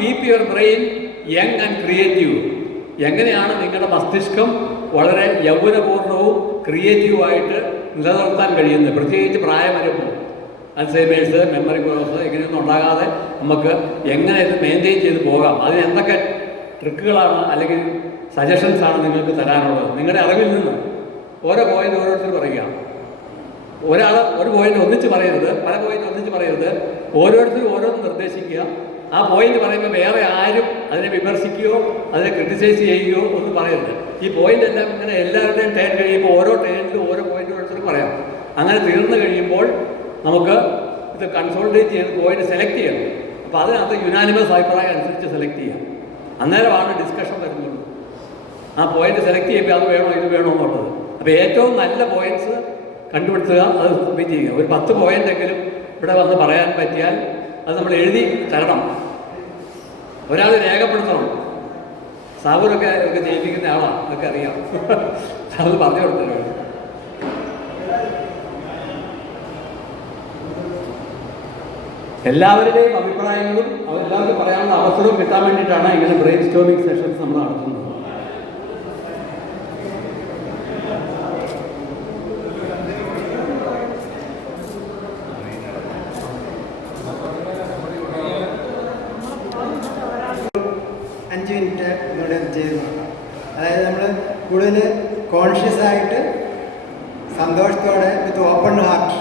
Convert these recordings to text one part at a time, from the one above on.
Keep your brain young and creative. എങ്ങനെയാണ് നിങ്ങളുടെ മസ്തിഷ്കം വളരെ യൗവനപൂർണ്ണവും ക്രിയേറ്റീവുമായിട്ട് നിലനിർത്താൻ കഴിയുന്നത്, പ്രത്യേകിച്ച് പ്രായം വരുമ്പോൾ അൽസൈമേഴ്സ്, മെമ്മറി പ്രോസസ് ഇങ്ങനെയൊന്നും ഉണ്ടാകാതെ നമുക്ക് എങ്ങനെ ഇത് മെയിൻറ്റെയിൻ ചെയ്ത് പോകാം, അതിന് എന്തൊക്കെ ട്രിക്കുകളാണ് അല്ലെങ്കിൽ സജഷൻസാണ് നിങ്ങൾക്ക് തരാനുള്ളത്? നിങ്ങളുടെ അറിവിൽ നിന്ന് ഓരോ പോയിന്റ് ഓരോരുത്തർ പറയുക. ഒരാൾ ഒരു പോയിന്റ് ഒന്നിച്ച് പറയരുത്, പല പോയിന്റ് ഒന്നിച്ച് പറയരുത്. ഓരോരുത്തരും ഓരോന്ന് നിർദ്ദേശിക്കുക. ആ പോയിന്റ് പറയുമ്പോൾ വേറെ ആരും അതിനെ വിമർശിക്കുകയോ അതിനെ ക്രിട്ടിസൈസ് ചെയ്യുകയോ ഒന്നും പറയരുത്. ഈ പോയിന്റ് എല്ലാം ഇങ്ങനെ എല്ലാവരുടെയും ടേൺ കഴിയുമ്പോൾ ഓരോ ടേണിലും ഓരോ പോയിന്റ് ഓരോരുത്തരും പറയാം. അങ്ങനെ തീർന്നു കഴിയുമ്പോൾ നമുക്ക് ഇത് കൺസോൾട്ടേറ്റ് ചെയ്ത് പോയിന്റ് സെലക്ട് ചെയ്യണം. അപ്പോൾ അതിനകത്ത് യുനാനിമസ് അഭിപ്രായം അനുസരിച്ച് സെലക്ട് ചെയ്യാം. അന്നേരമാണ് ഡിസ്കഷൻ വരുന്നുള്ളൂ. ആ പോയിന്റ് സെലക്ട് ചെയ്യുമ്പോൾ അത് വേണോ ഇത് വേണോ എന്നുള്ളത്. അപ്പോൾ ഏറ്റവും നല്ല പോയിന്റ്സ് കണ്ടുപിടുത്തുക, അത് സബ്മിറ്റ് ചെയ്യുക. ഒരു 10 പോയിന്റെങ്കിലും ഇവിടെ വന്ന് പറയാൻ പറ്റിയാൽ അത് നമ്മൾ എഴുതി തരണം. ഒരാൾ രേഖപ്പെടുത്തണം. സാബൂറൊക്കെ ഒക്കെ ജയിപ്പിക്കുന്ന ആളാണ്, അതൊക്കെ അറിയാം. അത് പറഞ്ഞു കൊടുത്തത്. എല്ലാവരുടെയും അഭിപ്രായങ്ങളും എല്ലാവർക്കും പറയാനുള്ള അവസരവും കിട്ടാൻ വേണ്ടിയിട്ടാണ് ഇങ്ങനെ ബ്രെയിൻ സ്റ്റോമിംഗ് സെഷൻസ് നമ്മൾ നടത്തുന്നത്. അതായത് നമ്മൾ കൂടുതൽ കോൺഷ്യസ് ആയിട്ട് സന്തോഷത്തോടെ വിത്ത് ഓപ്പൺ ഹാർട്ട്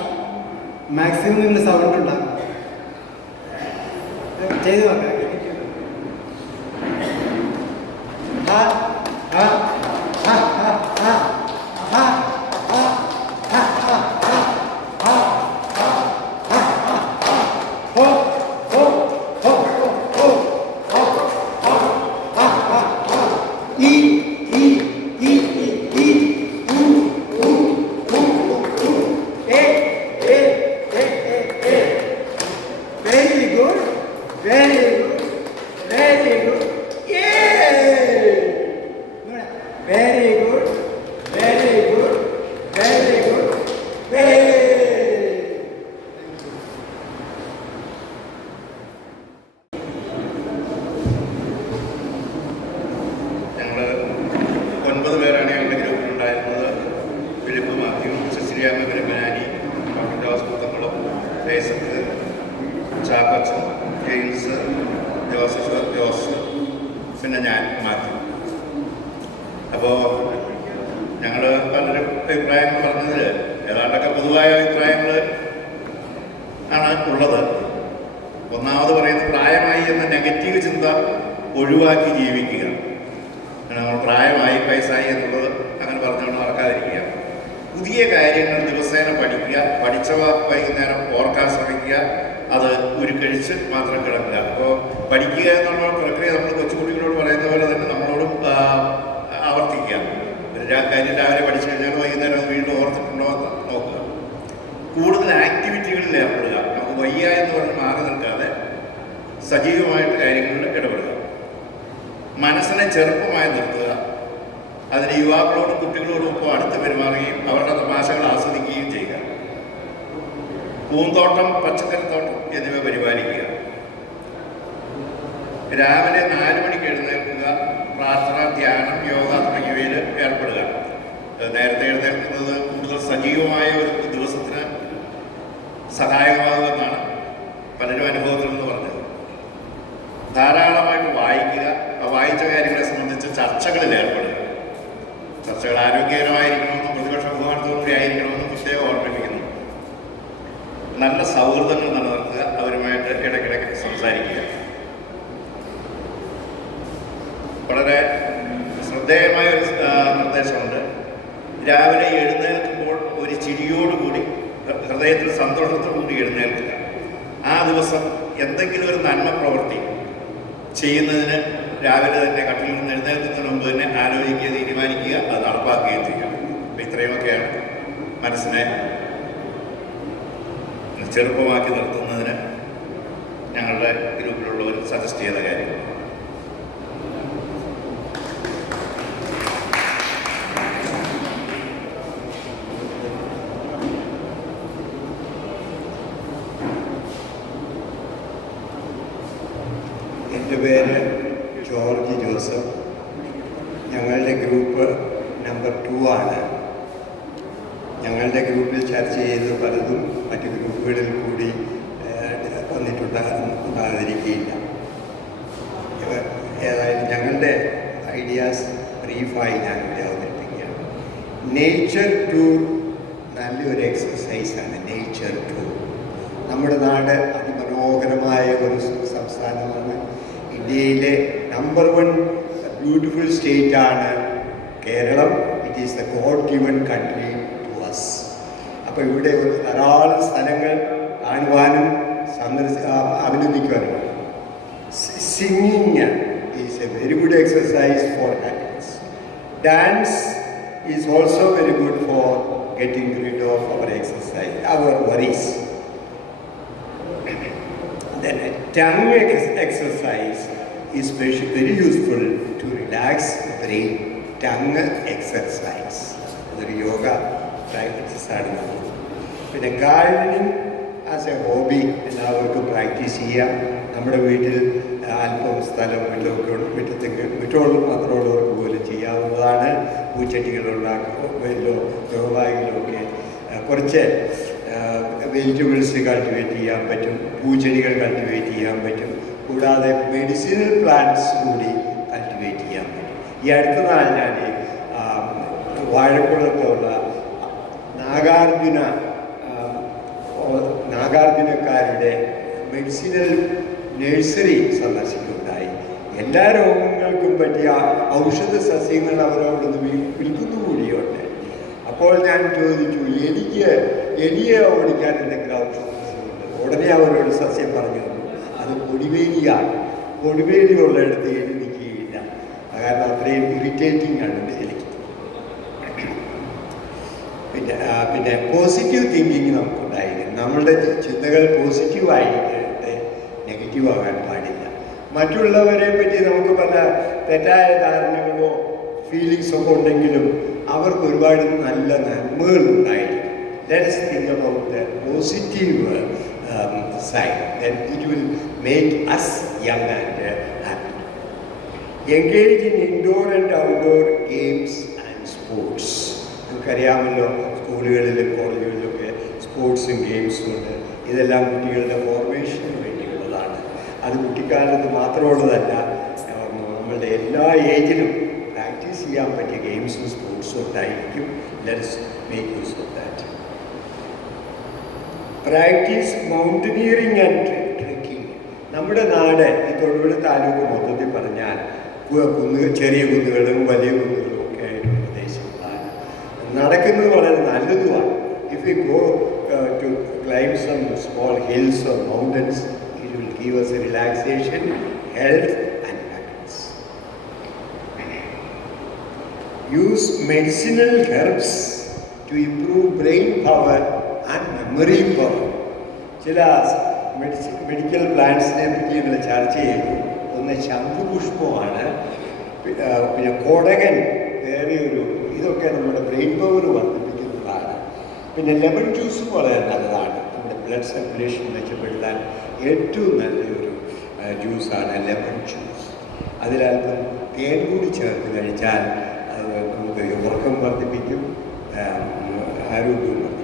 മാക്സിമം നിങ്ങൾ സൗണ്ട് ഉണ്ടാകും. ചെയ്തു നോക്കാം. പിന്നെ ഞാൻ മാറ്റി. അപ്പോൾ ഞങ്ങൾ പലരും അഭിപ്രായങ്ങൾ പറഞ്ഞതിൽ ഏതാണ്ടൊക്കെ പൊതുവായ അഭിപ്രായങ്ങൾ ആണ് ഉള്ളത്. ഒന്നാമത് പറയുന്നത് പ്രായമായി എന്ന നെഗറ്റീവ് ചിന്ത ഒഴിവാക്കി ജീവിക്കുക. നമ്മൾ പ്രായമായി വയസ്സായി എന്നുള്ളത് അങ്ങനെ പറഞ്ഞുകൊണ്ട് നടക്കാതിരിക്കുക. പുതിയ കാര്യങ്ങൾ ദിവസേന പഠിക്കുക, പഠിച്ചവ വൈകുന്നേരം ഓർക്കാൻ ശ്രമിക്കുക, അത് ഉരുക്കഴിച്ച് മാത്രം കിടക്കുക. അപ്പോൾ പഠിക്കുക എന്നുള്ള പ്രക്രിയ നമ്മൾ കൊച്ചുകുട്ടികളോട് പറയുന്ന പോലെ തന്നെ നമ്മളോടും ആവർത്തിക്കുക. ഒരു കാര്യം രാവിലെ പഠിച്ചു കഴിഞ്ഞാൽ വൈകുന്നേരം അത് വീണ്ടും ഓർത്തിട്ടുണ്ടോ എന്ന് നോക്കുക. കൂടുതൽ ആക്ടിവിറ്റികളിൽ ഏർപ്പെടുക. നമുക്ക് വയ്യ എന്ന് പറഞ്ഞ് മാറി നിൽക്കാതെ സജീവമായിട്ട് കാര്യങ്ങളിൽ ഇടപെടുക. മനസ്സിനെ ചെറുപ്പമായി നിർത്തുക. അതിന് യുവാക്കളോടും കുട്ടികളോടും ഒപ്പം അടുത്ത് പെരുമാറുകയും അവരുടെ തമാശകൾ ആസ്വദിക്കുകയും ചെയ്യുക. പൂന്തോട്ടം, പച്ചക്കറിത്തോട്ടം എന്നിവ പരിപാലിക്കുക. രാവിലെ 4 മണിക്ക് എഴുന്നേൽക്കുക. പ്രാർത്ഥന, ധ്യാനം, യോഗ തുടങ്ങിയവയിൽ ഏർപ്പെടുക. നേരത്തെ എഴുന്നേൽക്കുന്നത് കൂടുതൽ സജീവമായ ഒരു ദിവസത്തിന് സഹായകമാകുമെന്നാണ് പലരും അനുഭവത്തിൽ നിന്ന് പറഞ്ഞത്. ധാരാളമായിട്ട് വായിക്കുക. വായിച്ച കാര്യങ്ങളെ സംബന്ധിച്ച് ചർച്ചകളിൽ ഏർപ്പെടുക. ചർച്ചകൾ ആരോഗ്യകരമായിരിക്കണമെന്നും പ്രതിപക്ഷ ബഹുമാനത്തോടുകൂടി ആയിരിക്കണമെന്നും പ്രത്യേകം ഓർമ്മിപ്പിക്കുന്നു. നല്ല സൗഹൃദങ്ങൾ നിലനിർത്തുക. അവരുമായിട്ട് ഇടയ്ക്കിടയ്ക്ക് സംസാരിക്കുക. വളരെ ശ്രദ്ധേയമായ ഒരു നിർദ്ദേശമുണ്ട്. രാവിലെ എഴുന്നേൽക്കുമ്പോൾ ഒരു ചിരിയോടുകൂടി, ഹൃദയത്തിൽ സന്തോഷത്തോടുകൂടി എഴുന്നേൽക്കുക. ആ ദിവസം എന്തെങ്കിലും ഒരു നന്മ പ്രവൃത്തി ചെയ്യുന്നതിന് രാവിലെ തന്നെ കട്ടിൽ നിന്ന് എഴുന്നേൽക്കുന്നതിന് മുമ്പ് തന്നെ ആലോചിക്കുക, തീരുമാനിക്കുക, അത് നടപ്പാക്കുകയും ചെയ്യുക. അപ്പം ഇത്രയുമൊക്കെയാണ് മനസ്സിനെ ചെറുപ്പമാക്കി നിർത്തുന്നതിന് ഞങ്ങളുടെ ഗ്രൂപ്പിലുള്ളവർ സജസ്റ്റ് ചെയ്ത കാര്യങ്ങൾ. എൻ്റെ പേര് ജോർജ് ജോസഫ്. ഞങ്ങളുടെ ഗ്രൂപ്പ് നമ്പർ 2 ആണ്. ഞങ്ങളുടെ ഗ്രൂപ്പിൽ ചർച്ച ചെയ്ത് പലതും മറ്റ് ഗ്രൂപ്പുകളിൽ കൂടി വന്നിട്ടുണ്ടാകാതിരിക്കുകയില്ല. ഏതായാലും ഞങ്ങളുടെ ഐഡിയാസ് ബ്രീഫായി ഞാനിവിടെ അവതരിപ്പിക്കുകയാണ്. നേച്ചർ ടൂർ നല്ലൊരു എക്സസൈസാണ്. നേച്ചർ ടൂർ നമ്മുടെ നാട് അതിമനോഹരമായ ഒരു സംസ്ഥാനമാണ്. ഇന്ത്യയിലെ നമ്പർ 1 ബ്യൂട്ടിഫുൾ സ്റ്റേറ്റാണ് Keralam. It is the God given country to us. അപ്പോൾ ഇവിടെ ധാരാളം സ്ഥലങ്ങൾ കാണുവാനും അഭിനന്ദിക്കുവാനും. Singing is a very good exercise for happiness. Dance is also very good for getting rid of our worries. Then a tongue exercise is very useful to relax the brain. Tongue exercise. The yoga practice ആണ്. പിന്നെ gardening as A hobby എല്ലാവർക്കും practice ചെയ്യാം. നമ്മുടെ വീട്ടിൽ അല്പം സ്ഥലം മുറ്റോളം മാത്രമുള്ളവർക്ക് പോലും ചെയ്യാവുന്നതാണ്. പൂച്ചെടികളുണ്ടാക്കുമല്ലോ ഗ്രോബാഗിലൊക്കെ കുറച്ച് വെജിറ്റബിൾസ് കൾട്ടിവേറ്റ് ചെയ്യാൻ പറ്റും, പൂച്ചെടികൾ കൾട്ടിവേറ്റ് ചെയ്യാൻ പറ്റും. കൂടാതെ മെഡിസിനൽ പ്ലാന്റ്സ് കൂടി കൾട്ടിവേറ്റ് ചെയ്യാൻ പറ്റും. ഈ അടുത്ത നാൾ ഞാൻ വാഴക്കുളത്തുള്ള നാഗാർജുനക്കാരുടെ മെഡിസിനൽ നഴ്സറി സന്ദർശിക്കുകയുണ്ടായി. എല്ലാ രോഗങ്ങൾക്കും പറ്റിയ ഔഷധ സസ്യങ്ങൾ അവരവിടെ വിൽക്കുന്നു കൂടിയുണ്ട്. അപ്പോൾ ഞാൻ ചോദിച്ചു, എലിയെ ഓടിക്കാൻ എന്തെങ്കിലും ഔഷധ സസ്യമുണ്ട്? ഉടനെ അവരോട് സസ്യം പറഞ്ഞു തന്നു, അത് പൊടിവേലിയാണ്. പൊടിവേലി ഉള്ളിടത്ത് എലി നിൽക്കുകയില്ല, കാരണം അത്രയും ഇറിറ്റേറ്റിംഗ് ആണ് എലിക്ക്. പിന്നെ പോസിറ്റീവ് തിങ്കിങ് നമുക്കുണ്ടായിരിക്കും. നമ്മളുടെ ചിന്തകൾ പോസിറ്റീവായിട്ട് നെഗറ്റീവ് ആകാൻ പാടില്ല. മറ്റുള്ളവരെ പറ്റി നമുക്ക് പല തെറ്റായ ധാരണകളോ ഫീലിങ്സോ ഒക്കെ ഉണ്ടെങ്കിലും അവർക്ക് ഒരുപാട് നല്ല നന്മകൾ ഉണ്ടായിരിക്കും. Let us think about the positive side, then it will make us young and happy. Engage in indoor and outdoor games and sports. നമുക്കറിയാമല്ലോ, സ്കൂളുകളിലും കോളേജുകളിലൊക്കെ സ്പോർട്സും ഗെയിംസും ഉണ്ട്. ഇതെല്ലാം കുട്ടികളുടെ ഫോർമേഷന് വേണ്ടിയുള്ളതാണ്. അത് കുട്ടിക്കാലത്ത് മാത്രമുള്ളതല്ല, നമ്മളുടെ എല്ലാ ഏജിലും പ്രാക്ടീസ് ചെയ്യാൻ പറ്റിയ ഗെയിംസും സ്പോർട്സും ഉണ്ടായിരിക്കും. Let's make use of that. Practice mountaineering and trekking. നമ്മുടെ നാട് ഈ തൊടുപുഴ താലൂക്ക് മൊത്തത്തിൽ പറഞ്ഞാൽ ചെറിയ കുന്നുകളും വലിയ കുന്നുകളും ഒക്കെ ആയിട്ടുള്ള പ്രദേശങ്ങളാണ്. നടക്കുന്നത് വളരെ നല്ലതുമാണ്. If you go to climb some small hills or mountains, it will give us a relaxation, health and happiness. Use medicinal herbs to improve brain power and memory power. ചില മെഡിക്കൽ പ്ലാന്റ്സിനെ പറ്റി ഞങ്ങൾ ചർച്ച ചെയ്തു. ഒന്ന് ശംഖുപുഷ്പമാണ്, പിന്നെ കോടകൻ വേറെ ഒരു, ഇതൊക്കെ നമ്മുടെ ബ്രെയിൻ പവർ വർദ്ധിപ്പിക്കുന്നതാണ്. പിന്നെ ലെമൺ ജ്യൂസും വളരെ നല്ലതാണ്. നമ്മുടെ ബ്ലഡ് സർക്കുലേഷൻ മെച്ചപ്പെടുത്താൻ ഏറ്റവും നല്ലൊരു ജ്യൂസാണ് ലെമൺ ജ്യൂസ്. അതിലൽപ്പം തേൻ കൂടി ചേർത്ത് കഴിച്ചാൽ നമുക്ക് ഉറക്കം വർദ്ധിപ്പിക്കും, ആരോഗ്യവും വർദ്ധിപ്പിക്കും.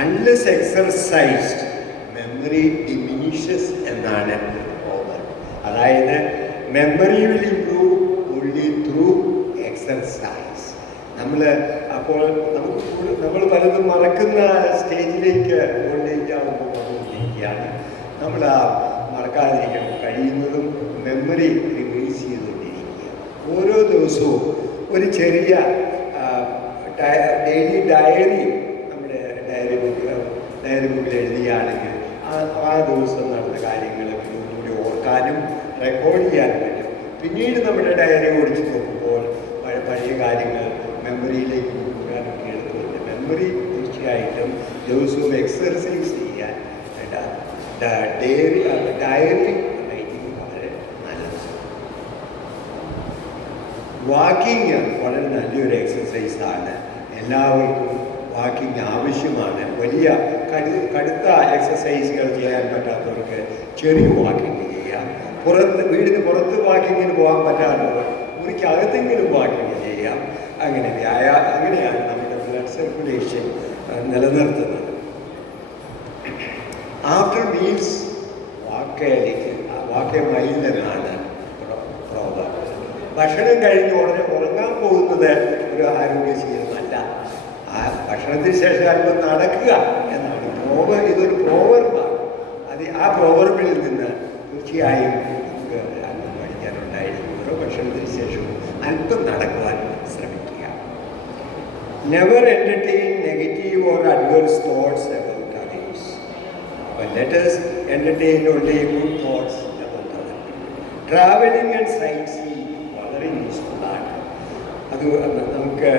അൺലെസ് എക്സർസൈസ്ഡ് മെമ്മറി ഡിമിനിഷസ് എന്നാണ് ഓവർ. അതായത് memory will improve only through exercise. അപ്പോൾ നമ്മൾ പലതും മറക്കുന്ന സ്റ്റേജിലേക്ക് കൊണ്ടിരിക്കുകയാണ്. നമ്മൾ മറക്കാതിരിക്കാൻ കഴിയുന്നതും മെമ്മറി റിവൈസ് ചെയ്തുകൊണ്ടിരിക്കുക. ഓരോ ദിവസവും ഒരു ചെറിയ ഡെയിലി ഡയറി നമ്മുടെ ഡയറി ബുക്കിൽ എഴുതിയാണെങ്കിൽ ആ ദിവസം നടന്ന കാര്യങ്ങളൊക്കെ ഒന്നുകൂടി ഓർക്കാനും റെക്കോർഡ് ചെയ്യാനും പറ്റും. പിന്നീട് നമ്മുടെ ഡയറി ഓടിച്ച് നോക്കുമ്പോൾ പഴയ കാര്യങ്ങൾ മെമ്മറിയിലേക്ക് കൊണ്ടുവരാനൊക്കെ എളുപ്പമുണ്ട്. മെമ്മറി തീർച്ചയായിട്ടും ദിവസവും എക്സർസൈസ് ചെയ്യാൻ ഡയറി റൈറ്റിംഗ് വളരെ നല്ലത്. വാക്കിംഗ് വളരെ നല്ലൊരു എക്സസൈസാണ്. എല്ലാവർക്കും വാക്കിംഗ് ആവശ്യമാണ്. വലിയ കടുത്ത എക്സസൈസുകൾ ചെയ്യാൻ പറ്റാത്തവർക്ക് ചെറിയ വാക്കിങ് ചെയ്യാം. വീടിന് പുറത്ത് വാക്കിങ്ങിന് പോകാൻ പറ്റാത്തവർ മുറിക്കകത്തെങ്കിലും വാക്കിങ് ചെയ്യാം. അങ്ങനെയാണ് നമ്മുടെ ബ്ലഡ് സർക്കുലേഷൻ നിലനിർത്തുന്നത്. ആഫ്റ്റർ മീൽസ് വാക്കേ മൈൽ എന്നാണ് പ്രോവർബ്. ഭക്ഷണം കഴിഞ്ഞ് ഉടനെ ഉറങ്ങാൻ പോകുന്നത് ഒരു ആരോഗ്യശീലമല്ല. ആ ഭക്ഷണത്തിന് ശേഷം അല്പം നടക്കുക എന്നാണ് ഇതൊരു പ്രോവർബാണ്. ആ പ്രോവർബിൽ നിന്ന് തീർച്ചയായും നമുക്ക് അല്പം പഠിക്കാനുണ്ടായിരിക്കും. ഓരോ ഭക്ഷണത്തിന് ശേഷവും അല്പം നടക്കുവാൻ ശ്രമിക്കുക. Never entertain negative or adverse thoughts about others, but let us entertain only good thoughts about others. Traveling and sightseeing വളരെ യൂസ്ഫുൾ ആണ്. അത് നമുക്ക്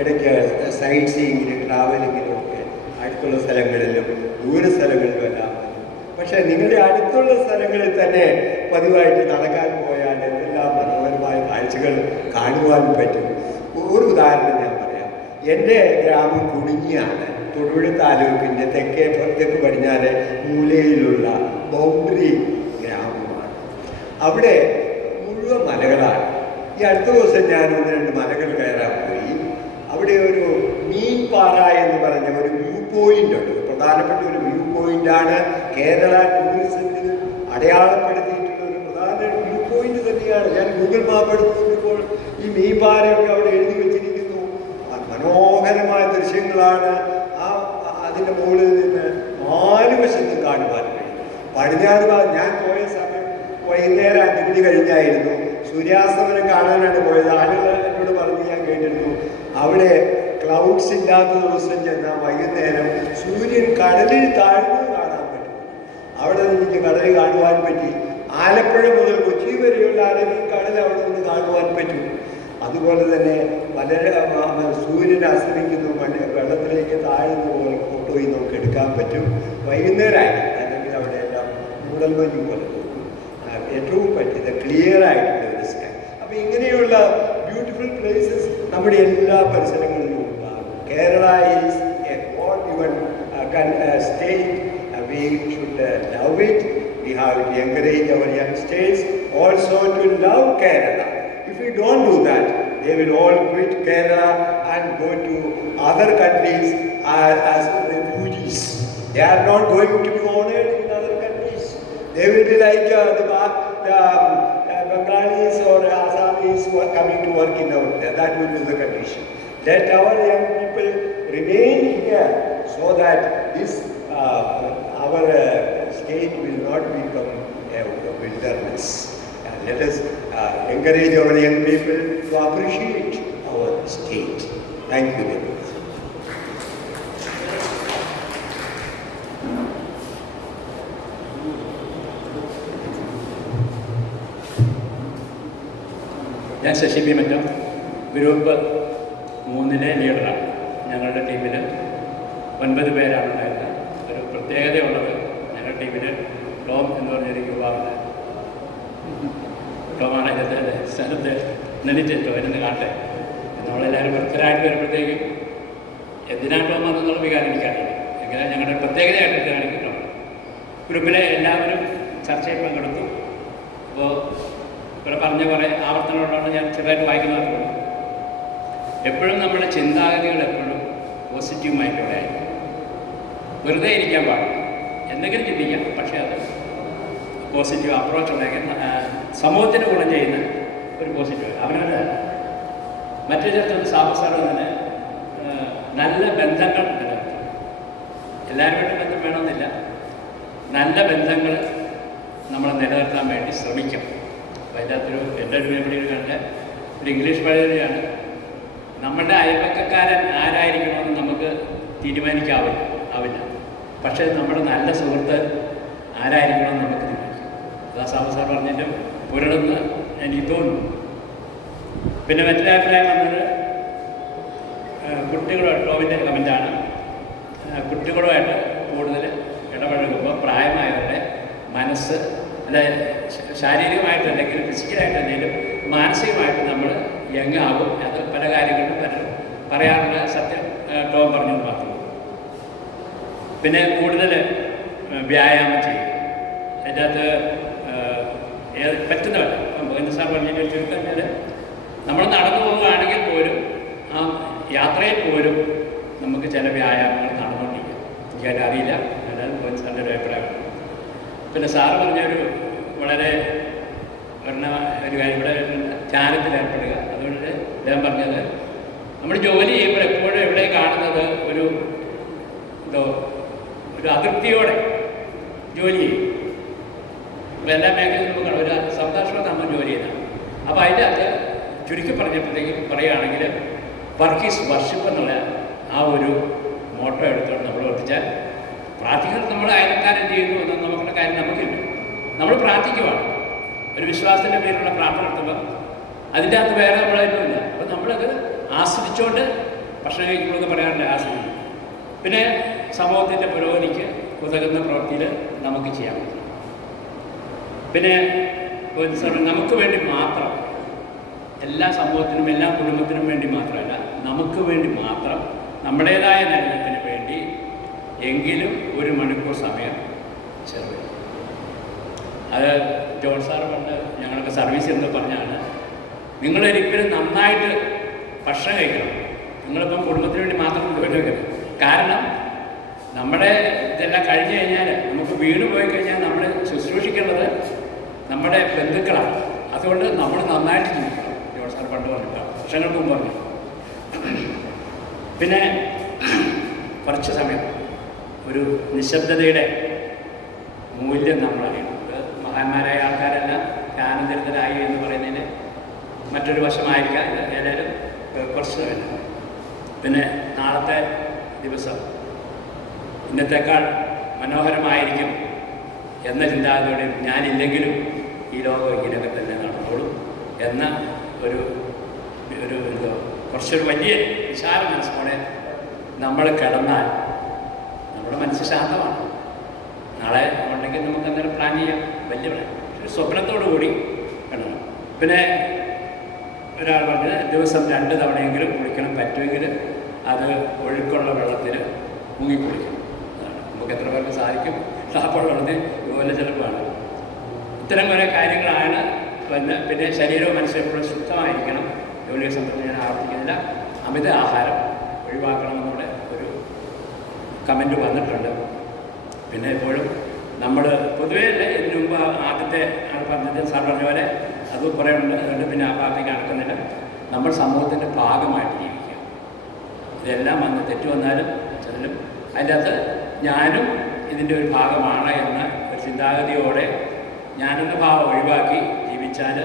ഇടയ്ക്ക് സൈറ്റ് സീയിങ്ങിന് ട്രാവലിങ്ങിനും ഒക്കെ അടുത്തുള്ള സ്ഥലങ്ങളിലും ദൂര സ്ഥലങ്ങളിലും എല്ലാം പറ്റും. പക്ഷേ നിങ്ങളുടെ അടുത്തുള്ള സ്ഥലങ്ങളിൽ തന്നെ പതിവായിട്ട് നടക്കാൻ പോയാൽ എന്തെല്ലാം മനോഹരമായ കാഴ്ചകൾ കാണുവാൻ പറ്റും. ഒരു ഉദാഹരണം ഞാൻ പറയാം. എൻ്റെ ഗ്രാമം കുടുങ്ങിയാണ്. തൊടുപുഴ താലൂക്കിൻ്റെ തെക്ക് പടിഞ്ഞാറ് മൂലയിലുള്ള ബൗണ്ടറി ഗ്രാമമാണ്. അവിടെ മുഴുവൻ മലകളാണ്. ഈ അടുത്ത ദിവസം ഞാൻ 1-2 മലകൾ കയറാൻ പോയി. അവിടെ ഒരു മീൻപാറ എന്ന് പറഞ്ഞ ഒരു വ്യൂ പോയിന്റ് ഉണ്ട്. പ്രധാനപ്പെട്ട ഒരു വ്യൂ പോയിന്റാണ്. കേരള ടൂറിസത്തിൽ അടയാളപ്പെടുത്തിയിട്ടുള്ള ഒരു പ്രധാന വ്യൂ പോയിന്റ് തന്നെയാണ്. ഞാൻ ഗൂഗിൾ മാപ്പ് എടുത്ത് നോക്കുമ്പോൾ ഈ മീൻപാറയൊക്കെ അവിടെ എഴുതി വെച്ചിരിക്കുന്നു. മനോഹരമായ ദൃശ്യങ്ങളാണ് അതിൻ്റെ മുകളിൽ നിന്ന് 4 വശത്തും കാണുവാൻ കഴിയും. പടിഞ്ഞാറ് ഞാൻ പോയ സമയം വൈകുന്നേരം 5 മണി കഴിഞ്ഞായിരുന്നു. സൂര്യാസ്തമനം കാണാനാണ് പോയത്. ആളുകൾ എന്നോട് പറഞ്ഞ് ഞാൻ കേട്ടിരുന്നു, അവിടെ ക്ലൗഡ്സ് ഇല്ലാത്ത ദിവസം ചെന്നാൽ വൈകുന്നേരം സൂര്യൻ കടലിൽ താഴ്ന്നത് കാണാൻ പറ്റും. അവിടെ നിന്ന് എനിക്ക് കടൽ കാണുവാൻ പറ്റി. ആലപ്പുഴ മുതൽ കൊച്ചി വരെയുള്ള അറബിൻ കടൽ അവിടെ നിന്ന് കാണുവാൻ പറ്റും. അതുപോലെ തന്നെ സൂര്യൻ അസ്തമിക്കുന്നു, വെള്ളത്തിലേക്ക് താഴുന്ന പോലെ ഫോട്ടോയിൽ നമുക്ക് എടുക്കാൻ പറ്റും. വൈകുന്നേരമായി അല്ലെങ്കിൽ അവിടെ എല്ലാം മൂടൽമഞ്ഞ് പോലെ തോന്നും. ഏറ്റവും പറ്റിയത് ക്ലിയർ ആയിട്ടുള്ള ഒരു സ്കൈ. അപ്പോൾ ഇങ്ങനെയുള്ള ബ്യൂട്ടിഫുൾ പ്ലേസസ് നമ്മുടെ എല്ലാ പരിസരങ്ങളിലും ഉണ്ടാകും. Kerala is A God given state. We should love it. We have to encourage our youngsters also to love Kerala. If we don't do that, they will all quit Kerala and go to other countries as refugees. They are not going to be honored in other countries. They will be like the Bengalis or Assamese who are coming to work in our there. That will be the condition. Let our young people remain here so that this our state will not become a wilderness. Let us encourage our young people to appreciate our state. Thank you very much. ഞാൻ Sasi P Mattam, group 3 ലീഡറാണ്. ഞങ്ങളുടെ ടീമിൽ 9 പേരാണ് ഉണ്ടായിരുന്നത്. ഒരു പ്രത്യേകതയുള്ളത്, ഞങ്ങളുടെ ടീമിൽ Tom എന്ന് പറഞ്ഞൊരു യുവാവുണ്ട്. ടോമാണ് അതിൻ്റെ സ്ഥലത്ത് നെണിച്ചിട്ടോ എന്നെ കാട്ടെ. നമ്മളെല്ലാവരും വൃത്തരായിട്ട് വരുമ്പോഴത്തേക്കും എന്തിനാണ് ടോം എന്നുള്ള വികാരം എനിക്കറിയില്ല. എങ്ങനെ ഞങ്ങളുടെ പ്രത്യേകതയായിട്ട് കാണിക്കും. ഗ്രൂപ്പിലെ എല്ലാവരും ചർച്ചയിൽ പങ്കെടുത്തു. അപ്പോൾ ഇവിടെ പറഞ്ഞ കുറേ ആവർത്തനമുള്ളതാണ് ഞാൻ ചെറുതായിട്ട് വായിക്കുന്നതാണ്. എപ്പോഴും നമ്മുടെ ചിന്താഗതികൾ എപ്പോഴും പോസിറ്റീവ് മൈൻഡോടെ ആയിരിക്കും. വെറുതെ ഇരിക്കാൻ പാടില്ല. എന്തെങ്കിലും ചിന്തിക്കാം, പക്ഷേ അത് പോസിറ്റീവ് അപ്രോച്ച് ഉണ്ടെങ്കിൽ സമൂഹത്തിന് ഗുണം ചെയ്യുന്ന ഒരു പോസിറ്റീവ്. അവനവന് മറ്റൊരു ചേർത്ത് സാഹസാറ് തന്നെ നല്ല ബന്ധങ്ങൾ നിലനിർത്തും. എല്ലാവരുമായിട്ട് ബന്ധം വേണമെന്നില്ല. നല്ല ബന്ധങ്ങൾ നമ്മൾ നിലനിർത്താൻ വേണ്ടി ശ്രമിക്കാം. അപ്പോൾ അതിനകത്തൊരു എൻ്റെ ഒരു മെമ്മറിയിൽ കണ്ട ഒരു ഇംഗ്ലീഷ് പഴയാണ്, നമ്മളുടെ അയൽപക്കക്കാരൻ ആരായിരിക്കണമെന്ന് നമുക്ക് തീരുമാനിക്കാവില്ല. പക്ഷേ നമ്മുടെ നല്ല സുഹൃത്ത് ആരായിരിക്കണമെന്ന് നമുക്ക് തീരുമാനിക്കാം. അതാ സാബു സാർ പറഞ്ഞിട്ട് പുരടുന്ന് എനിക്ക് തോന്നുന്നു. പിന്നെ മറ്റൊരു അഭിപ്രായം വന്നത് കുട്ടികളുമായിട്ട്, ടോമിൻ്റെ കമൻ്റാണ്, കുട്ടികളുമായിട്ട് കൂടുതൽ ഇടപഴകുമ്പോൾ പ്രായമായവരുടെ മനസ്സ് അല്ലെ ശാരീരികമായിട്ടല്ലെങ്കിൽ ഫിസിക്കലായിട്ടെന്തെങ്കിലും മാനസികമായിട്ട് നമ്മൾ യങ്ങാകും. അത് പല കാര്യങ്ങളിലും പറയാനുള്ള സത്യം ടോം പറഞ്ഞത് മാത്രം. പിന്നെ കൂടുതൽ വ്യായാമം ചെയ്യും. അതിൻ്റെ അകത്ത് പറ്റുന്നവർ ഗോവിന്ദ സാർ പറഞ്ഞതിൻ്റെ ചുരുക്കം കഴിഞ്ഞാൽ നമ്മൾ നടന്നു പോവുകയാണെങ്കിൽ പോലും ആ യാത്രയിൽ പോലും നമുക്ക് ചില വ്യായാമങ്ങൾ നടന്നുകൊണ്ടിരിക്കും. എനിക്കതിൻ്റെ അറിയില്ല, അല്ലാതെ ഗോവിന്ദ സാറിൻ്റെ ഒരു അഭിപ്രായമാണ്. പിന്നെ സാറ് പറഞ്ഞൊരു വളരെ ഒരു കാര്യം ഇവിടെ ധ്യാനത്തിൽ ഏർപ്പെടുക. അതുകൊണ്ട് അദ്ദേഹം പറഞ്ഞത് നമ്മൾ ജോലി ചെയ്യുമ്പോൾ എപ്പോഴും എവിടെ കാണുന്നത് ഒരു അതൃപ്തിയോടെ ജോലി ചെയ്യും. ഇപ്പോൾ എല്ലാ മേഖലയിലും നമുക്ക് കാണാം, ഒരു സന്തോഷമാണ് നമ്മൾ ജോലി ചെയ്യുന്നത്. അപ്പോൾ അതിൻ്റെ അത് ചുരുക്കി പറഞ്ഞപ്പോഴത്തേക്കും പറയുകയാണെങ്കിൽ വർക്ക് ഈസ് വർഷിപ്പ് എന്നുള്ള ആ ഒരു മോട്ടോ എടുത്തുകൊണ്ട് നമ്മൾ വർദ്ധിച്ചാൽ പ്രാർത്ഥിക്കുന്നത് നമ്മൾ അയൽക്കാരൻ ചെയ്യുന്നു എന്ന നമുക്കുള്ള കാര്യം നമുക്കില്ല. നമ്മൾ പ്രാർത്ഥിക്കുവാണ്, ഒരു വിശ്വാസത്തിൻ്റെ പേരിലുള്ള പ്രാർത്ഥന നടത്തുമ്പോൾ അതിൻ്റെ അകത്ത് വേറെ നമ്മളൊന്നുമില്ല. അപ്പോൾ നമ്മളത് ആസ്വദിച്ചുകൊണ്ട് ഭക്ഷണം കഴിക്കുമെന്ന് പറയാറില്ല, ആസ്വദിക്കും. പിന്നെ സമൂഹത്തിൻ്റെ പുരോഗതിക്ക് ഉതകുന്ന പ്രവൃത്തിയിൽ നമുക്ക് ചെയ്യാൻ പറ്റും. പിന്നെ നമുക്ക് വേണ്ടി മാത്രം, എല്ലാ സമൂഹത്തിനും എല്ലാ കുടുംബത്തിനും വേണ്ടി മാത്രമല്ല, നമുക്ക് വേണ്ടി മാത്രം നമ്മുടേതായ നിലനിൽപ്പിന് വേണ്ടി എങ്കിലും 1 മണിക്കൂർ സമയം ചെലവഴിക്കും. അത് ജോൺ സാറ് പണ്ട് ഞങ്ങൾക്ക് സർവീസ് എന്ന് പറഞ്ഞാണ്, നിങ്ങളൊരിക്കലും നന്നായിട്ട് ഭക്ഷണം കഴിക്കണം. നിങ്ങളിപ്പം കുടുംബത്തിന് വേണ്ടി മാത്രം ജോലി വെക്കരുത്. കാരണം നമ്മുടെ ഇതെല്ലാം കഴിഞ്ഞ് കഴിഞ്ഞാൽ നമുക്ക് വീണ് പോയി കഴിഞ്ഞാൽ നമ്മൾ ശുശ്രൂഷിക്കേണ്ടത് നമ്മുടെ ബന്ധുക്കളാണ്. അതുകൊണ്ട് നമ്മൾ നന്നായിട്ട് ജീവിക്കണം. ജോൺ സാർ പണ്ട് പറഞ്ഞിട്ടാണ്, വർഷങ്ങൾക്ക് മുമ്പ് പറഞ്ഞു. പിന്നെ കുറച്ച് സമയം ഒരു നിശബ്ദതയുടെ മൂല്യം നമ്മളറിയണം. മഹാന്മാരായ ആൾക്കാരെല്ലാം ധ്യാനനിരതരായി എന്ന് പറയുന്നതിന് മറ്റൊരു വശമായിരിക്കാം ഇത്. ഏതായാലും കുറച്ച് സമയം. പിന്നെ നാളത്തെ ദിവസം ഇന്നത്തേക്കാൾ മനോഹരമായിരിക്കും എന്ന ചിന്താഗതിയോടെ ഞാനില്ലെങ്കിലും ഈ ലോകം ഇങ്ങനെയൊക്കെ തന്നെ നടന്നോളും എന്ന ഒരു കുറച്ചൊരു വലിയ വിശാല മനസ്സോടെ നമ്മൾ കിടന്നാൽ നമ്മുടെ മനസ്സ് ശാന്തമാണ്. നാളെ ഉണ്ടെങ്കിൽ നമുക്ക് അന്നേരം പ്ലാൻ ചെയ്യാം, വലിയ പ്ലാൻ. ഒരു സ്വപ്നത്തോടു കൂടി കിടണം. പിന്നെ ഒരാൾ പറഞ്ഞ് ദിവസം 2 തവണയെങ്കിലും കുളിക്കണം, പറ്റുമെങ്കിൽ അത് ഒഴുക്കുള്ള വെള്ളത്തിൽ മുങ്ങിക്കുളിക്കണം. അതാണ് നമുക്ക് എത്ര പേർക്ക് സാധിക്കും. ഷാപ്പുള്ള വെള്ളത്തിൽ ഇതുപോലെ ചിലപ്പാണ്. ഇത്തരം കുറേ കാര്യങ്ങളാണ്. പിന്നെ ശരീരവും മനസ്സും എപ്പോഴും ശുദ്ധമായിരിക്കണം. ജോലിയെ സംബന്ധിച്ച് ഞാൻ ആവർത്തിക്കുന്നില്ല. അമിത ആഹാരം ഒഴിവാക്കണമെന്നുള്ള ഒരു കമൻറ്റ് വന്നിട്ടുണ്ട്. പിന്നെ എപ്പോഴും നമ്മൾ പൊതുവേ ഇതിനു മുമ്പ് ആദ്യത്തെ ആൾ പറഞ്ഞത് സാർ പറഞ്ഞ പോലെ അത് കുറേ ഉണ്ട്. അതുകൊണ്ട് പിന്നെ ആ ഭാഗത്തേക്ക് നടക്കുന്നില്ല. നമ്മൾ സമൂഹത്തിൻ്റെ ഭാഗമായിട്ട് ജീവിക്കുക. ഇതെല്ലാം വന്ന് തെറ്റ് വന്നാലും ചെല്ലും അതിൻ്റെ അകത്ത് ഞാനും ഇതിൻ്റെ ഒരു ഭാഗമാണ് എന്ന ഒരു ചിന്താഗതിയോടെ ഞാനെന്ന ഭാവം ഒഴിവാക്കി ജീവിച്ചാൽ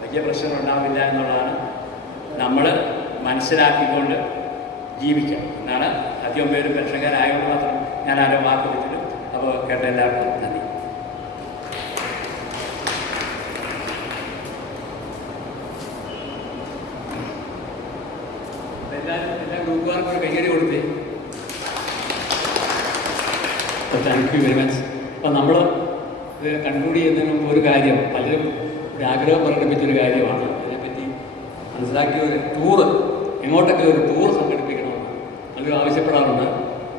വലിയ പ്രശ്നങ്ങളുണ്ടാവില്ല എന്നുള്ളതാണ് നമ്മൾ മനസ്സിലാക്കിക്കൊണ്ട് ജീവിക്കാം എന്നാണ്. അധികം പേര് പെൻഷൻകാരായതുകൊണ്ട് മാത്രം ഞാൻ ആരോ വാക്ക് വെച്ചിട്ടും. അപ്പോൾ കേട്ട എല്ലാവർക്കും നന്ദി. എല്ലാ ഗ്രൂപ്പുകാർക്കും ഒരു കൈയടി കൊടുത്തേ. Thank you very much. അപ്പം നമ്മൾ ഇത് കൺക്ലൂഡ് ചെയ്യുന്നതിന് മുമ്പ് ഒരു കാര്യം, പലരും ഒരു ആഗ്രഹം പ്രകടിപ്പിച്ചൊരു കാര്യമാണ്. അതിനെപ്പറ്റി മനസ്സിലാക്കിയ ഒരു ടൂറ്, എങ്ങോട്ടൊക്കെ ഒരു ടൂർ സംഘടിപ്പിക്കണമെന്ന് പലരും ആവശ്യപ്പെടാറുണ്ട്.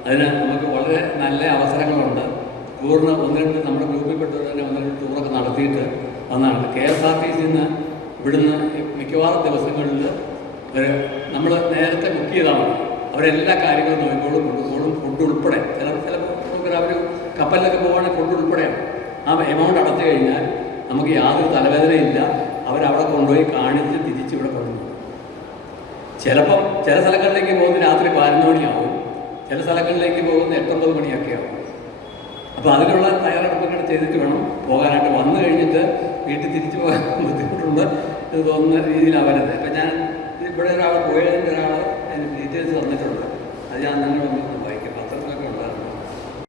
അതിന് നമുക്ക് വളരെ നല്ല അവസരങ്ങളുണ്ട്. ടൂറിന് 1-2 നമ്മുടെ ഗ്രൂപ്പിൽപ്പെട്ടവർ തന്നെ 1-2 ടൂറൊക്കെ നടത്തിയിട്ട് വന്നാണ്. KSRTC ഇവിടുന്ന് മിക്കവാറും ദിവസങ്ങളിൽ നമ്മൾ നേരത്തെ ബുക്ക് ചെയ്താണ്. അവരെല്ലാ കാര്യങ്ങളും നോക്കിക്കോളും, കൊണ്ടുപോകും. ഫുഡ് ഉൾപ്പെടെ ചിലപ്പോൾ അവർ കപ്പലിലൊക്കെ പോകുകയാണെങ്കിൽ ഫുഡ് ഉൾപ്പെടെയാണ്. ആ എമൗണ്ട് അടച്ചു കഴിഞ്ഞാൽ നമുക്ക് യാതൊരു തലവേദനയില്ല. അവരവിടെ കൊണ്ടുപോയി കാണിച്ച് തിരിച്ച് ഇവിടെ കൊണ്ടുപോകും. ചിലപ്പം ചില സ്ഥലങ്ങളിലേക്ക് പോകുന്നത് രാത്രി 11 മണിയാവും, ചില സ്ഥലങ്ങളിലേക്ക് പോകുന്ന 8-9 മണിയൊക്കെ ആവും. അപ്പോൾ അതിനുള്ള തയ്യാറെടുപ്പുകൾ ചെയ്തിട്ട് വേണം പോകാനായിട്ട്. വന്നു കഴിഞ്ഞിട്ട് വീട്ടിൽ തിരിച്ചു പോകാൻ ബുദ്ധിമുട്ടുണ്ട് ഇത് തോന്നുന്ന രീതിയിലാവരുത്. ഇപ്പം ഞാൻ ഇവിടെ ഒരാൾ പോയതിൻ്റെ ഒരാൾ അതിന് ഡീറ്റെയിൽസ് തന്നിട്ടുണ്ട്. അത് ഞാൻ നിങ്ങൾ